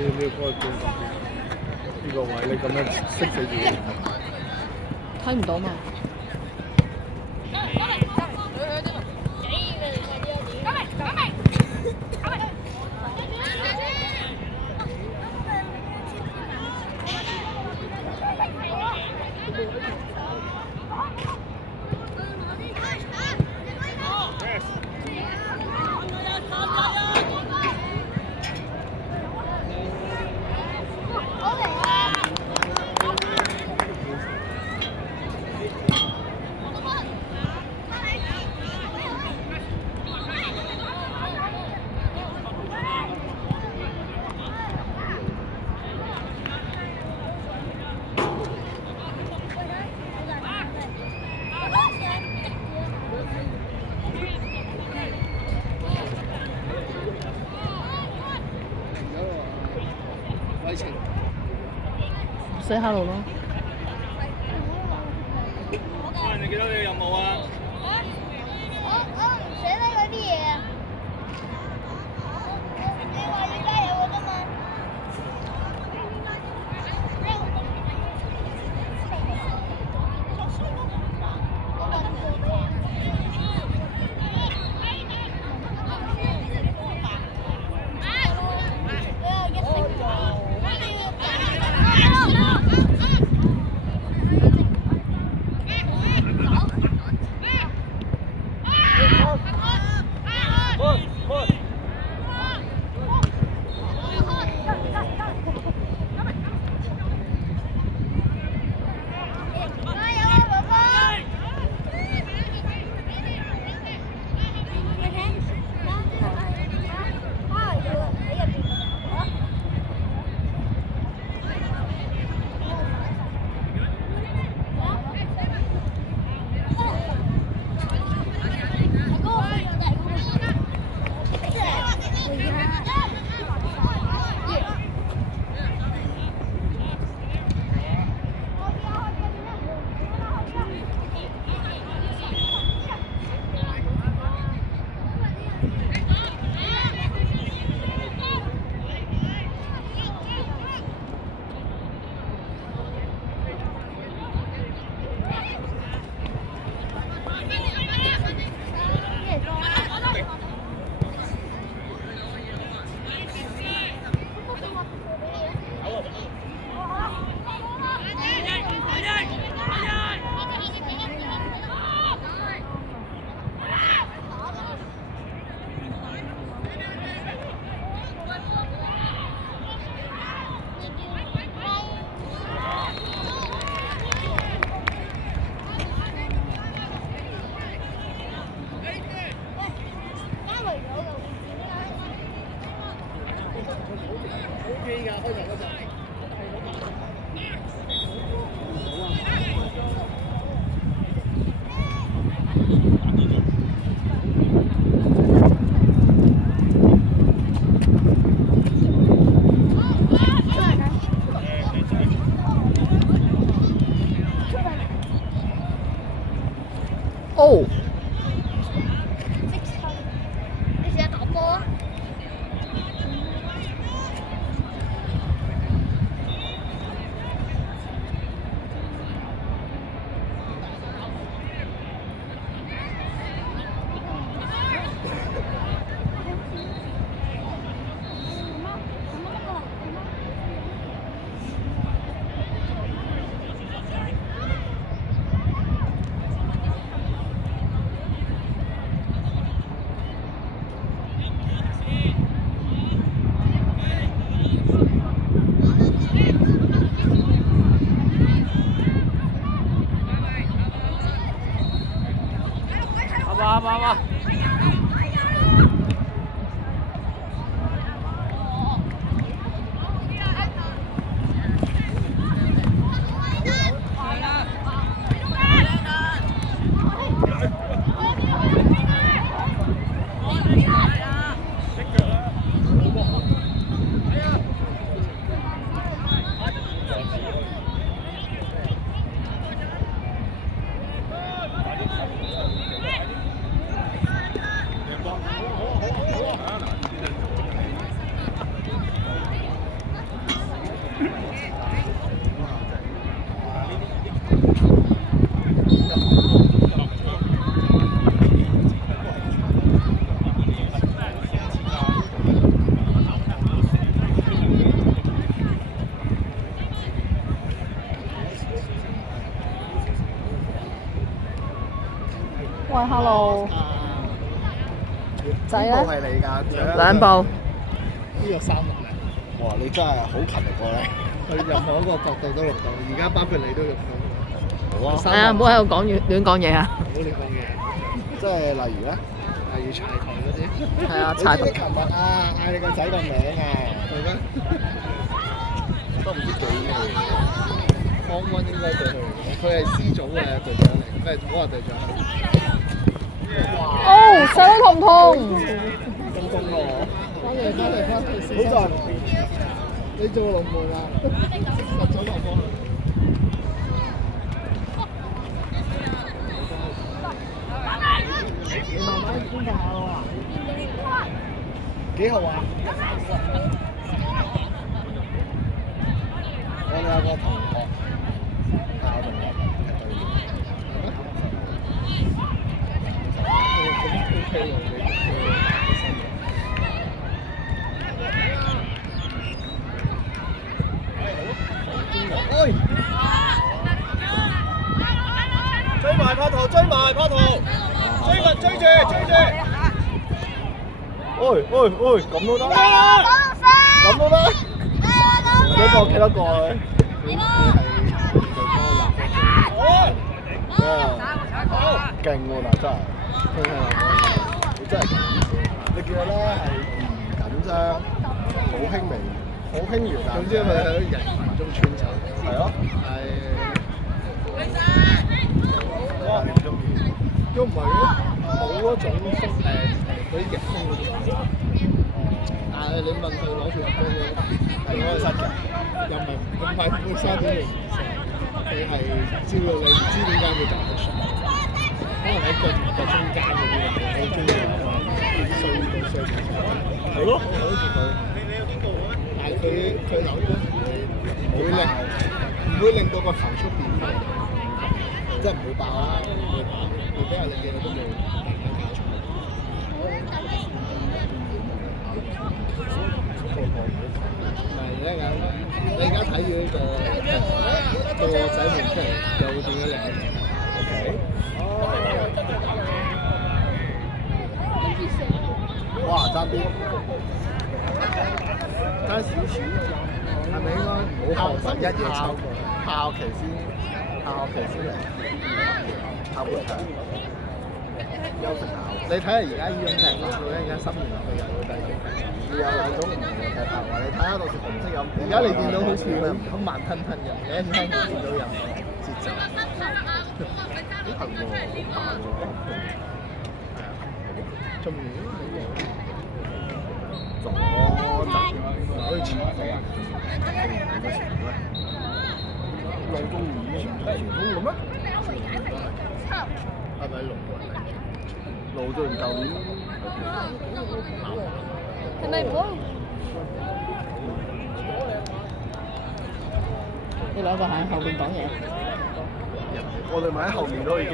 你要唔要過去見呢個位？你咁樣識死自己，睇唔到嘛？寫下路咯。喂，你記得你嘅任務啊！我唔寫低嗰啲嘢啊！你話要加油㗎啫嘛。哦，你試下打波啊！哇！喂，hello，仔咧？係你㗎，兩部。呢個360。哇！你真係好勤力喎你。去任何一個角度都錄到，而家包括你都錄到。好啊。係啊，唔好喺度亂講嘢啊！唔好亂講嘢。即係例如咧，例如柴台嗰啲。係啊，柴台。你知唔知琴日啊，嗌你個仔個名啊？係咩？都唔知幾咩。康溫應該對佢係 C 組嘅隊長嚟，佢係土話隊長。哦，細佬痛唔痛？咁痛喎！翻嚟，好在你做龍門啦，入咗球波。你慢慢觀察下喎。幾號啊？我哋有個同學，大學同學係對追埋拍圖，追埋拍圖，追住！咁都得？咁都得？幾多個啊？勁喎嗱，真係，你真係，你見到咧係唔緊張，好輕微，好輕描淡寫。總之佢喺人群中穿插。係咯。哇！你唔中意？都唔係咯，冇嗰種嗰啲逆風嗰啲。但係你問佢攞住個波係開心嘅，又唔係3.04，佢係知道你唔知點解會打得出。可能喺個中間嗰啲我中意衰到衰。係咯，我好似佢，但係佢扭咗唔會令到個球速變快，即係唔會爆啦，會俾人哋見到都冇你而家睇住呢個仔換出嚟，又會點樣嚟 ？OK。哇！爭啲，爭少少，係咪應該唔好放一嘢抽過？下學期先嚟，下半場休息下。你睇下而家呢種踢法，到一陣間10年落去又會第二種，會有兩種唔同嘅踢法。話你睇下到時紅色有，而家你見到好似好慢吞吞嘅，你一聽就見到有節奏。係喎，好慢喎。係啊，仲唔左可以前鋒啊？你個前鋒咧？內中以前係前鋒嘅咩？係咪龍門嚟？路咗完舊年。係咪唔好？你兩個喺後邊講嘢。我哋咪喺後面都已經。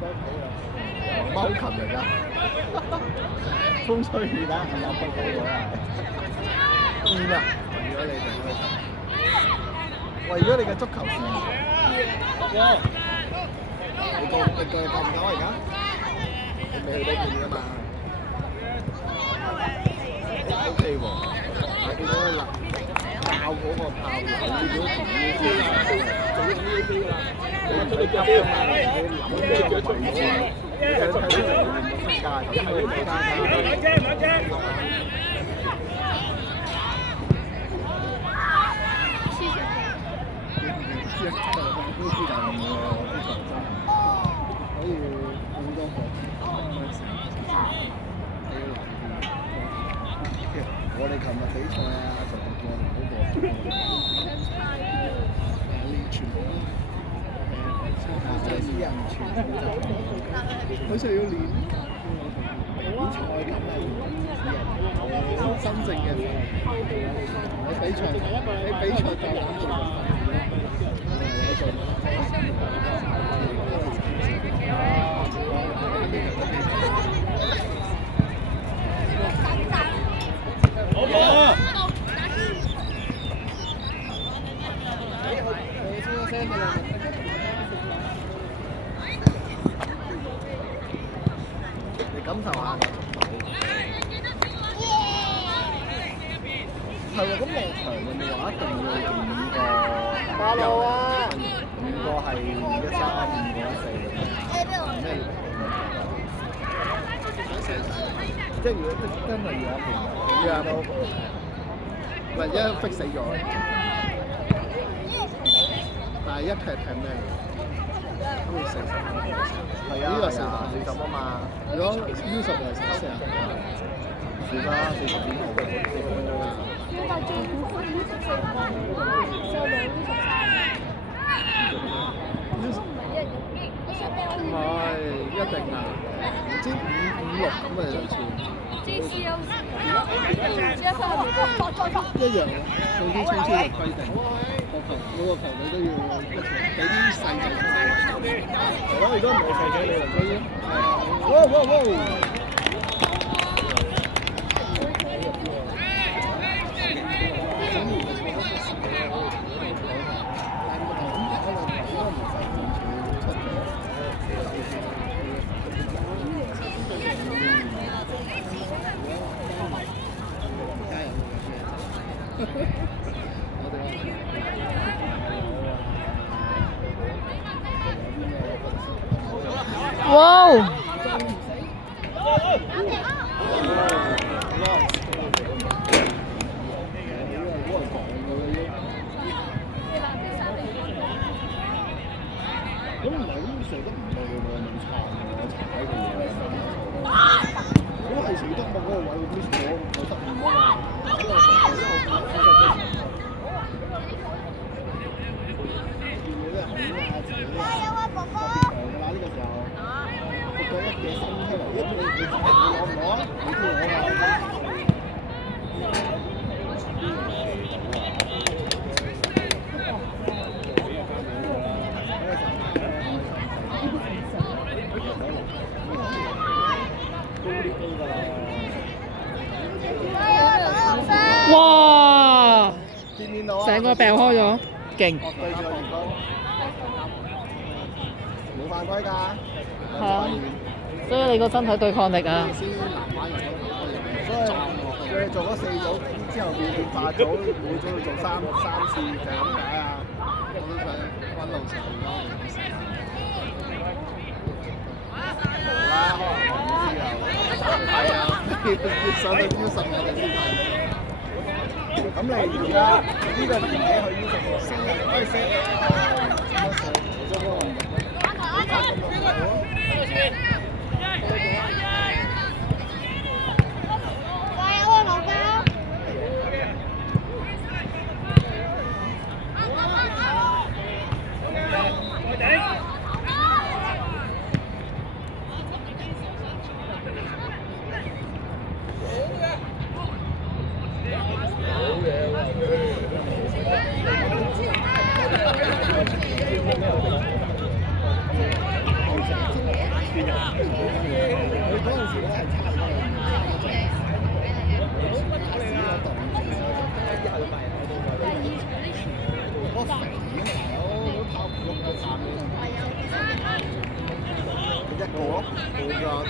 唔係好勤力㗎，風吹雨打係有報告㗎。點啊？為咗你嘅足球事業。哇！你夠唔夠啊而家？你未去到邊㗎嘛 ？OK 喎，我見到教嗰個炮友要做呢啲啦，你唔使急㗎嘛，你諗呢個位置，你睇出嚟會出街，因為其他一真係都知道咁喎，呢個真係可以好多個。我哋琴日比賽啊，就係過嚟嗰個練全部咯，即係啲人全部就好似要練比賽咁啊，真正嘅你比賽就咁做。你感受下個速度。係喎，咁落場嘅話一定要5個8路啊，5個係135，5個14。咩？即係如果真係要一邊，要都唔係一逼死咗。但係一踢咩？都會40。係啊，呢個40啊嘛。如果 U10 係40啊，算啦，40點好嘅。唔係一定啊，唔知5、6咁嘅就算。一樣啊，做啲粗嘅規定，每個球隊都要俾啲細仔出嚟。係咯，如果唔係細仔，你就追咯。哇！哇！咁唔係咁射得唔對喎，咁撐我踩佢嘢。如果係射得我嗰個位，我 miss 咗，我失誤啊嘛。咁我成日都見到啲人好啊，自己特別強㗎啦呢個時候，復咗一嘢伸出嚟，咁你攞唔攞啊？你都攞㗎。哇！見唔見到啊？成個病開咗，勁！對住個員工，冇犯規㗎。係啊，所以你個身體對抗力啊！先南反人咯，所以佢哋做咗4組之後變8組，每組要做3次，就係咁解啊！咁樣溫路長咯。啦，可能唔知啊。係啊，要上到 U10我哋先睇。咁你而家呢個年紀去 U10升可以升加油啊，老高！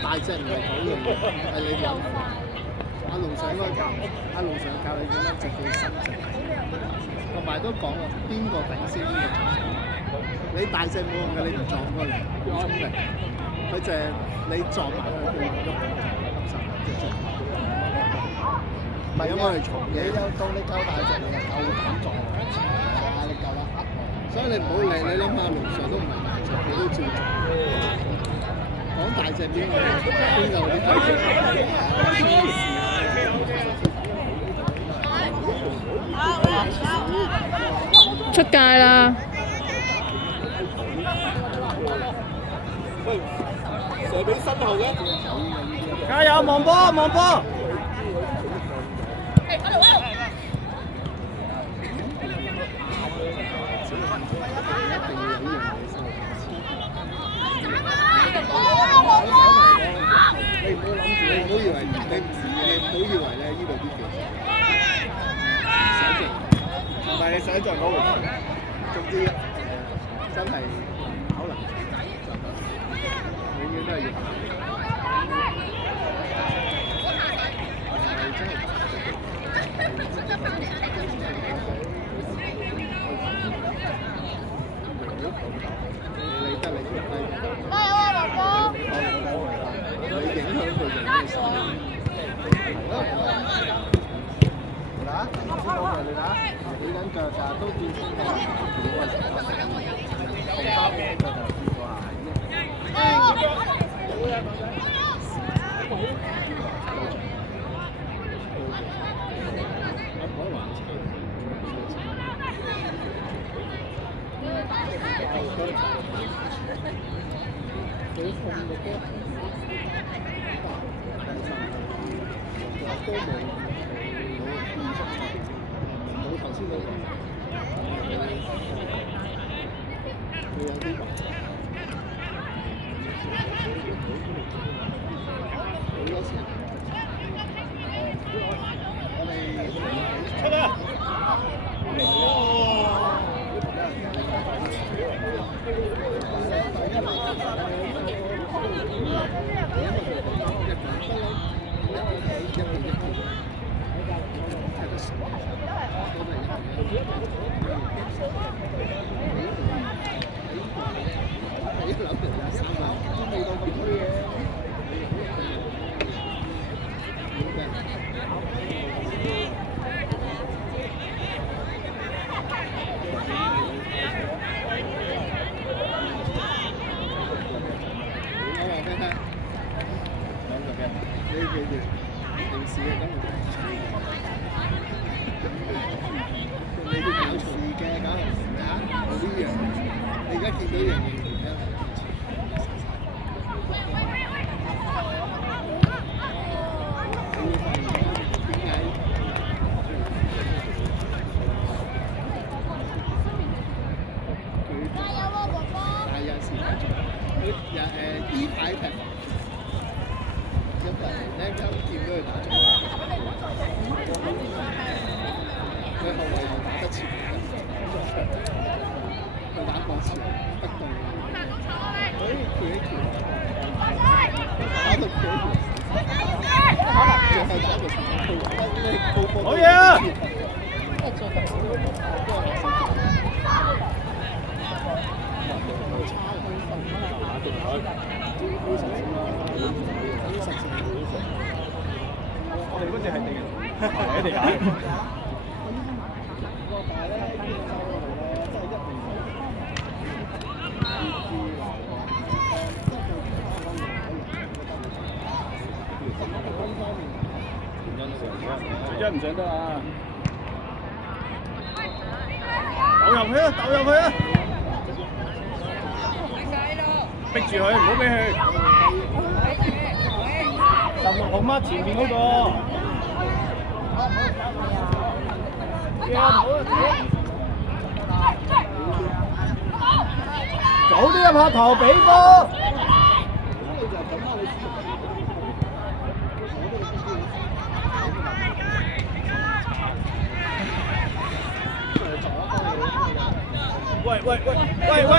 大隻唔係講用，係你諗。阿龍上應該教，阿龍上教你點樣直接伸直。同埋都講喎，邊個頂先邊個撞。你大隻冇用嘅，你唔撞過嚟，好聰明。佢就係你撞埋佢，佢喐到就揼實即係。唔係因為重嘢，有到你夠大隻，你就夠膽撞。你夠啦，所以你唔好理，你諗下龍 Sir 都唔係大隻，佢都照撞。講大隻邊個嗰啲大隻？出界啦！喂，射俾身後嘅，加油，望波，望波！你唔好諗住，你唔好以為你唔似，你唔好以為咧呢度啲技術，想像唔係你想像嗰回事。總之真係可能永遠都係要打。你得你出低。加油啊，龍哥！你影響佢哋嘅手。嗱，先講埋你睇，起緊腳㗎，都見先㗎。紅包嘅就見過都冇頭先嗰個，佢有啲好多時，我哋出啦！呢排平，一陣呢間見到佢打中，佢後衞又打得前，佢打過前不動，佢一拳打到佢一拳，最後打到好嘢啊！我哋嗰隻係地，係地解。最唔上得啊！鬥入去啊！鬥入去啊！逼住佢，唔好俾佢。16號乜前面嗰個。早啲入下頭俾波。喂喂喂喂喂！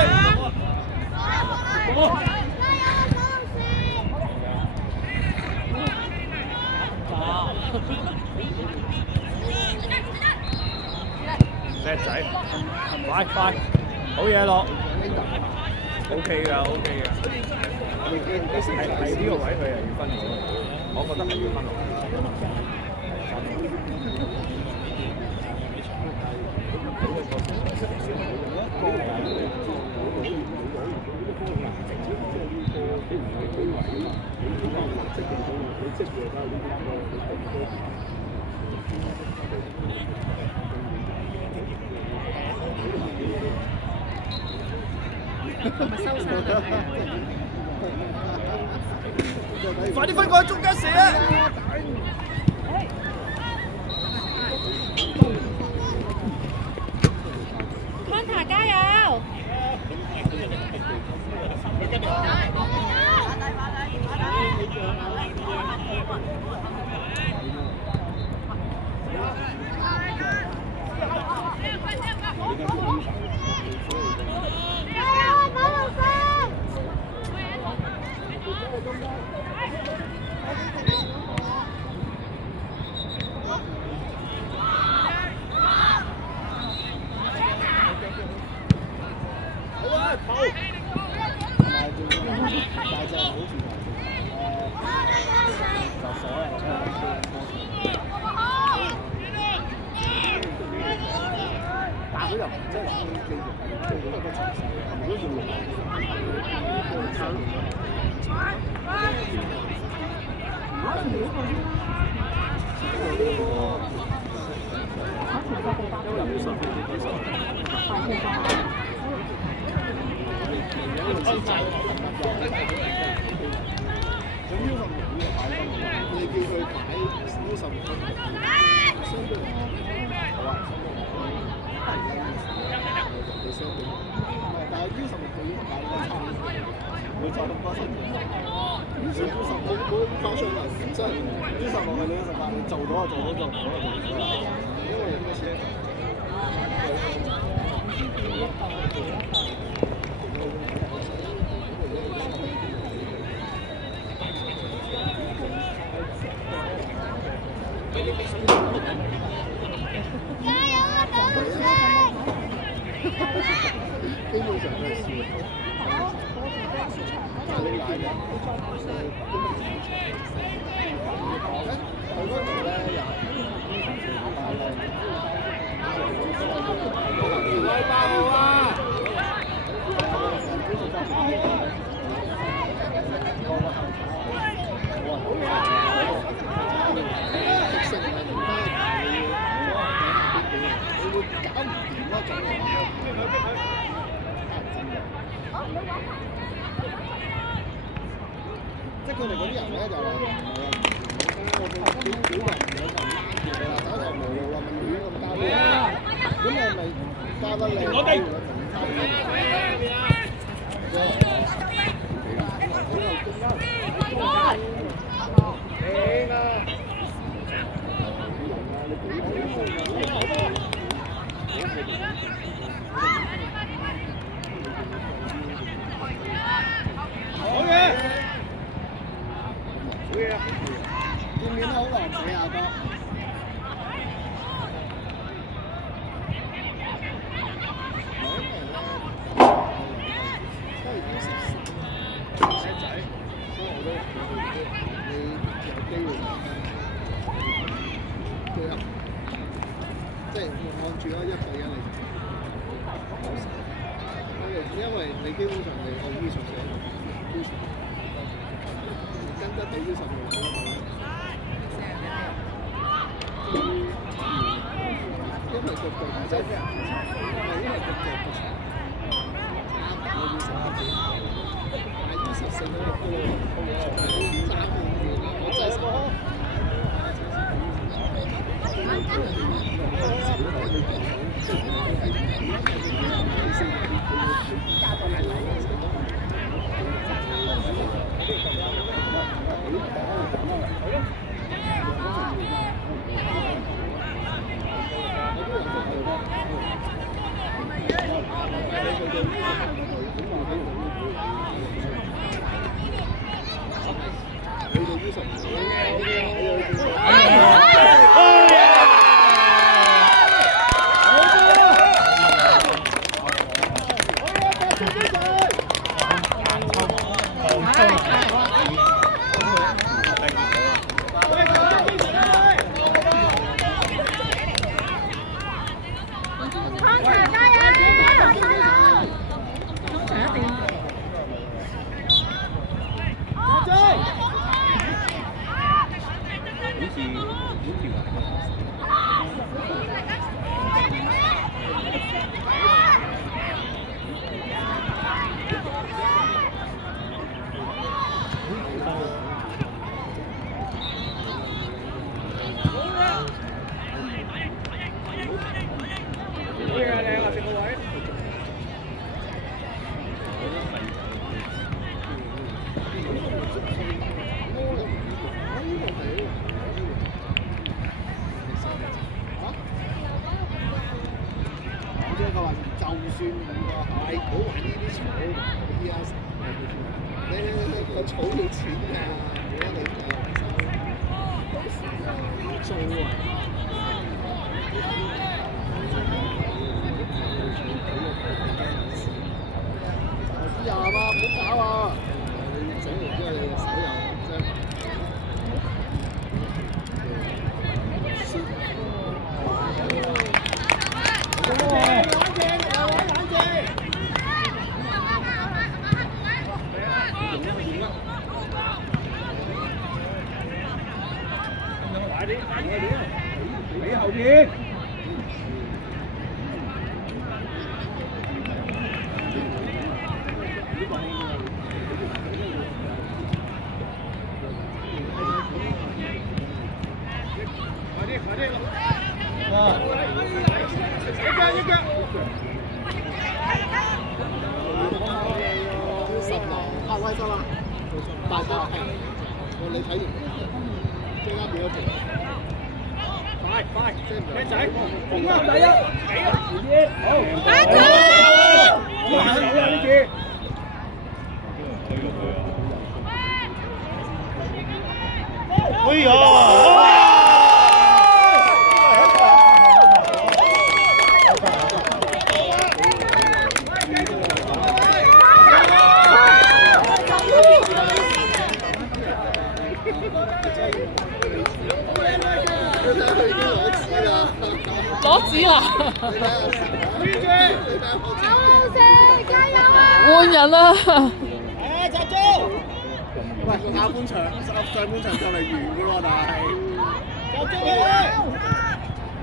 叻仔，快快，好嘢落 ，OK 㗎 OK 㗎，係呢個位佢係要分咗，我覺得係要分落。快啲分過去中間射啊！Hunter 加油！即係佢哋嗰啲人咧就話我哋啲表人有份拉住啦，走頭無路啊，咪亂咁交啦。咁你咪交得靚，我哋好嘅。見面都好難寫啊哥。即係按住啦，1對1嚟。因為你基本上你按U10寫，U10跟得比U10嚟講。因為個腳即係因為個腳個長，我要成個字，但係24嗰個高3我真係算5個係，唔好玩呢啲草嗰啲啊！你個草要錢㗎，如果你做啊！試下嘛，唔好搞啊！你整完之後，你手又即係。俾後邊。發威心啊！大波係，你睇完即刻變咗平。快，靚仔，攻啊！第一，好，打佢！好啊呢次。哎呀！攞紙啦！加油啊！換人啦！集中！喂，下半場上半場就嚟完㗎喎，但係集中啊！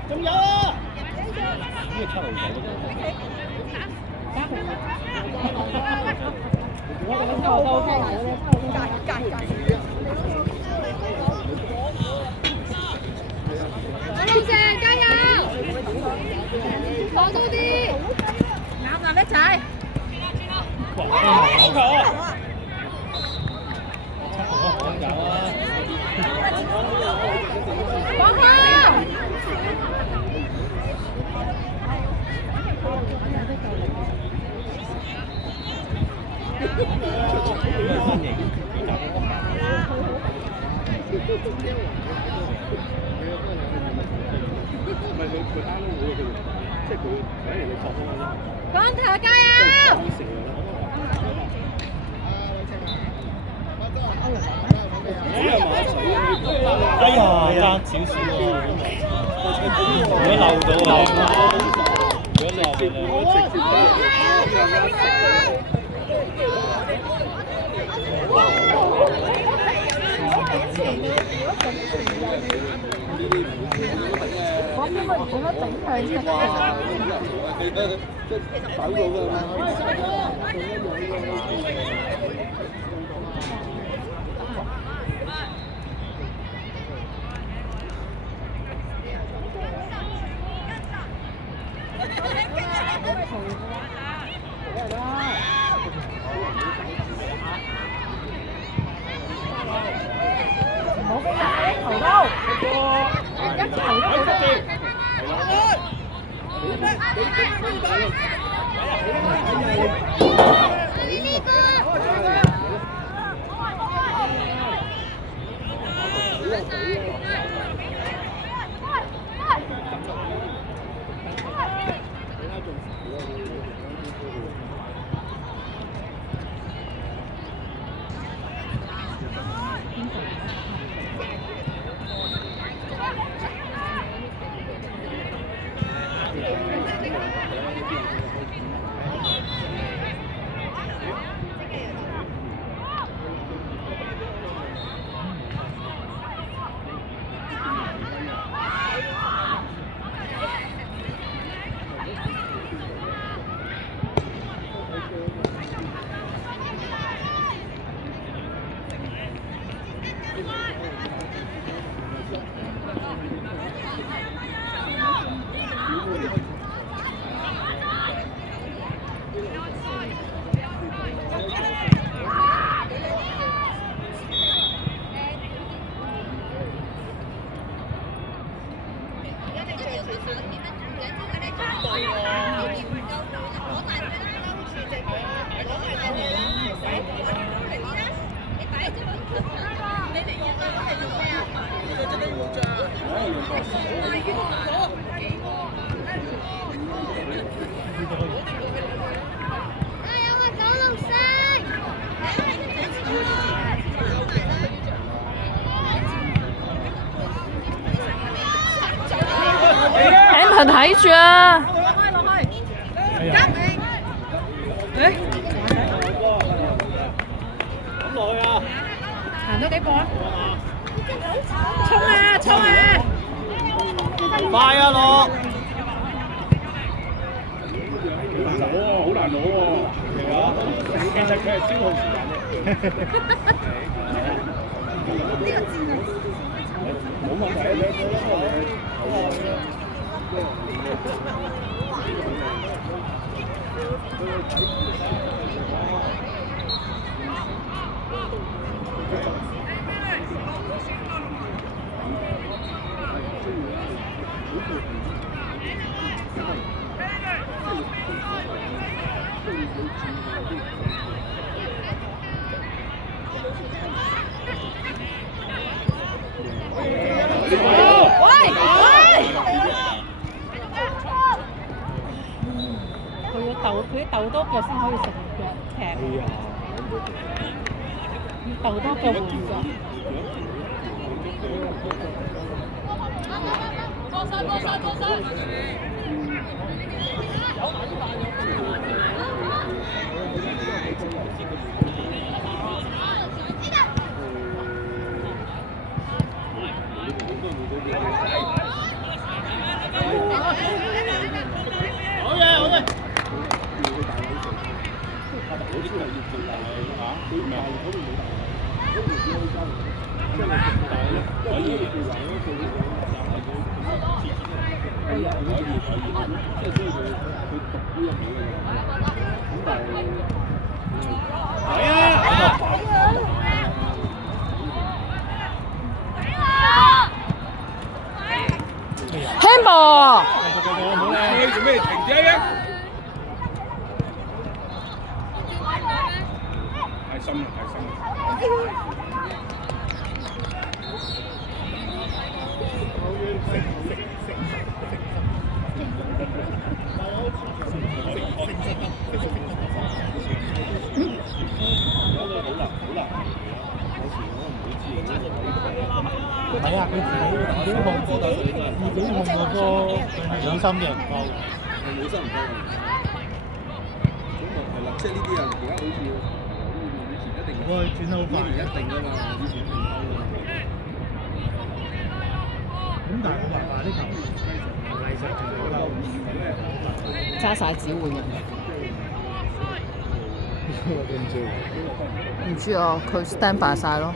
仲有啊！呢個出嚟睇老謝加油！放高啲，攬一齊。好球啊！放開！光頭加油！哎呀，爭少少喎！如果漏到啊，如果我邊個點樣整佢啫？走到㗎嘛！冇飛啊！頭都一齊都好得。睇住啊！哎呀！誒，咁落去啊！行多幾步啊！衝啊！衝啊！快啊，落！好難攞喎，係啊，其實佢係消耗時間嘅。冇問題佢要鬥多腳先可以食腳踢，要鬥多腳換腳。handball。你做咩停啫？太深啦，太深啦！係啊，佢自己控過，自己控個波，有心嘅唔夠。冇心唔夠。係啦，即係呢啲人而家好似以前一定，哇，轉得好快，唔一定㗎嘛，以前唔夠㗎。咁但係我話呢球藝術仲好啦，揸晒指換人。唔知啊，佢 stand by 晒咯。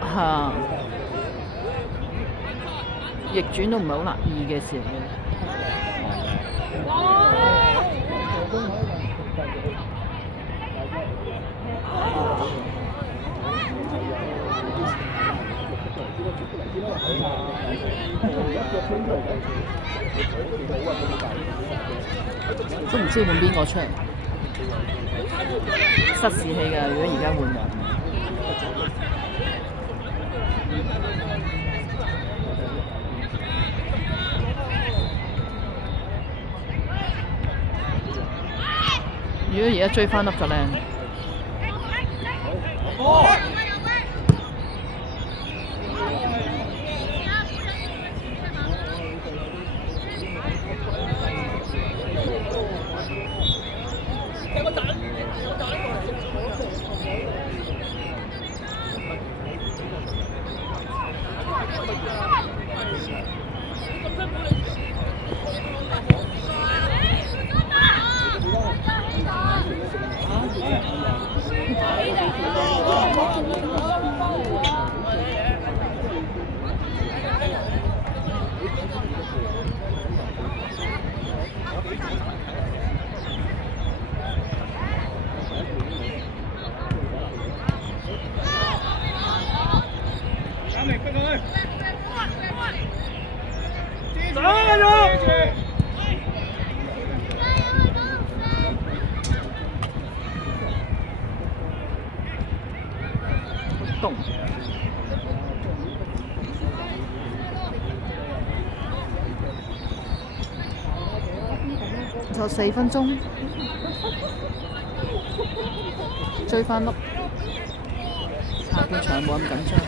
係啊，逆轉都唔係好難易嘅事嚟嘅。都唔知換邊個出嚟，失士氣㗎。如果而家換人，如果而家追翻粒就靚。就4分鐘，追翻粒，下半場冇咁緊張。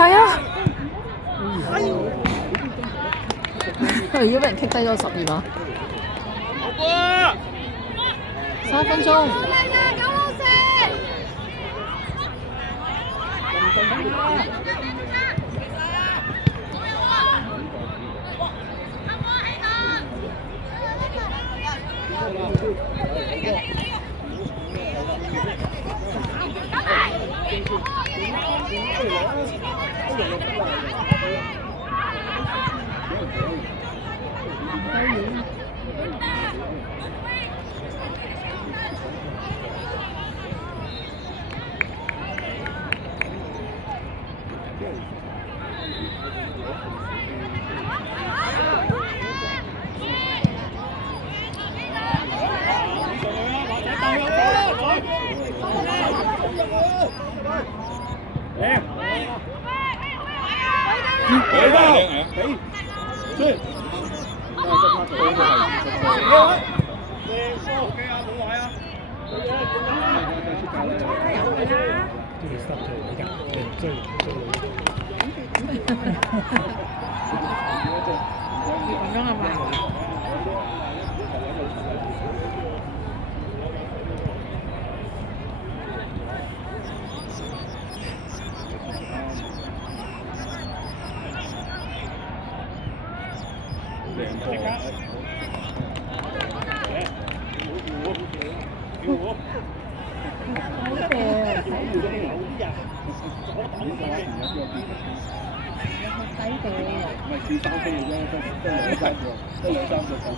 低啊！如果俾人棘低咗12碼。3分鐘。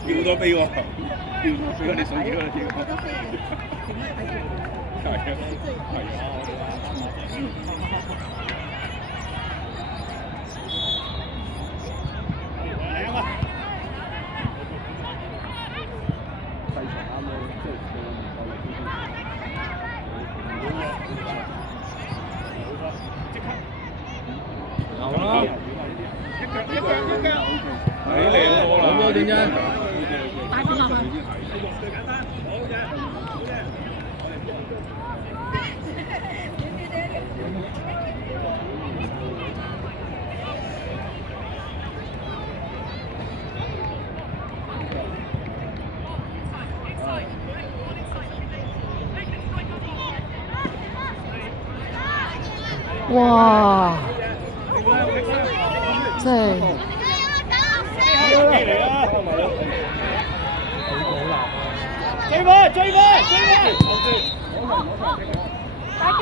叫多飛喎，叫多飛我哋想叫啦跳。係啊，係啊。哇！真係追佢，追佢，追佢！大吉！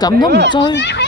咁都唔追？